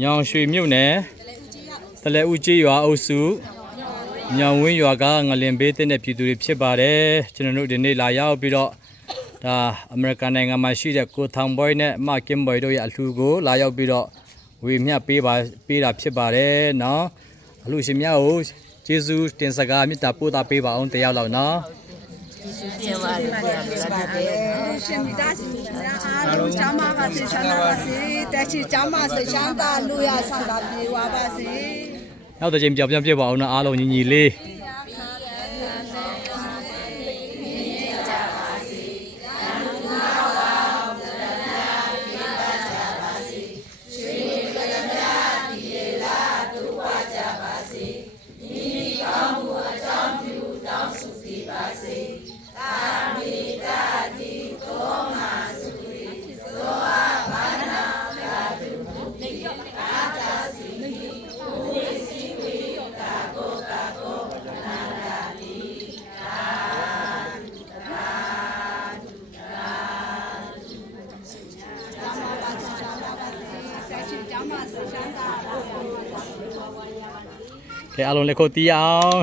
ညောင်ရွှေမြို့နယ်တလဲဦးကြီးရွာအုပ်စုညောင်ဝင်းရွာကငလင်ဘေးတဲ့ပြည်သူတွေဖြစ်ပါတယ်ကျွန်တော်တို့ဒီနေ့လာရောက်ပြီးတော့ဒါအမေရိကန်နိုင်ငံမှာရှိတဲ့ကိုထောင်ဘွိုင်းနဲ့မကင်ဘွိုင်းတို့ရဲ့အလှူကိုလာရောက်ပြီးတော့ဝေမျှပေးတာဖြစ်ပါတယ်နော်အလှူရှင်များကိုကျေးဇူးတင်စကားမေတ္တာပို့တာပေးပါအောင်တရားလောက်နော်ရှင်မိသားစုများအားလုံးကျမ်းမာပါစေချမ်းသာပါစေတက်ချီကျမ်းမာစေချမ်းသာလူရဆန္ဒပြေဝပါစေနောက်တစ်ချိန်ကြောင်ပြန်ပြပါအောင်နော်အားလုံးညီညီလေးကဲအားလုံးလက်ခုပ်တီးအောင်